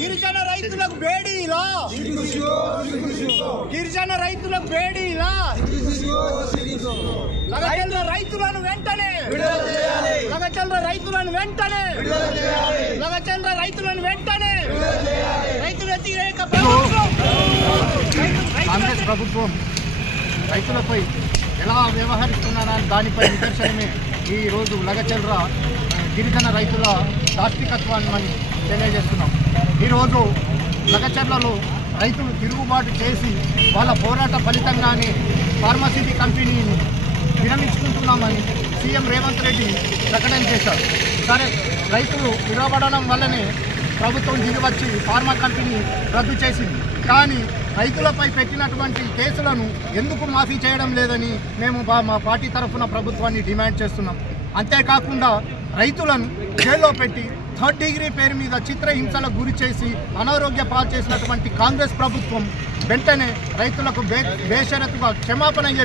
గిరిజన రైతులకు బేడీలా గిరిజన రైతులకు బేడీలా లగచర్ల రైతులను వెంటనే లగచర్ల రైతులను వెంటనే లగచర్ల రైతులను వెంటనే రైతుల వ్యతిరేక కాంగ్రెస్ ప్రభుత్వం రైతులపై ఎలా వ్యవహరిస్తున్నారని దానిపై నిదర్శనమే ఈ రోజు లగచర్ల గిరిజన రైతుల దాష్టికత్వాన్ని మనం తెలియజేస్తున్నాం. ఈరోజు లగచర్లలో రైతులు తిరుగుబాటు చేసి వాళ్ళ పోరాట ఫలితంగానే ఫార్మాసిటీ కంపెనీని విరమించుకుంటున్నామని సీఎం రేవంత్ రెడ్డి ప్రకటన చేశారు. సరే, రైతులు విరవడడం వల్లనే ప్రభుత్వం దిగివచ్చి ఫార్మా కంపెనీ రద్దు చేసింది. కానీ రైతులపై పెట్టినటువంటి కేసులను ఎందుకు మాఫీ చేయడం లేదని మేము మా పార్టీ తరఫున ప్రభుత్వాన్ని డిమాండ్ చేస్తున్నాం. అంతేకాకుండా రైతులను జైల్లో పెట్టి థర్డ్ డిగ్రీ పేరు మీద చిత్రహింసలకు గురి చేసి అనారోగ్య పాలు చేసినటువంటి కాంగ్రెస్ ప్రభుత్వం వెంటనే రైతులకు బేషరతుగా క్షమాపణ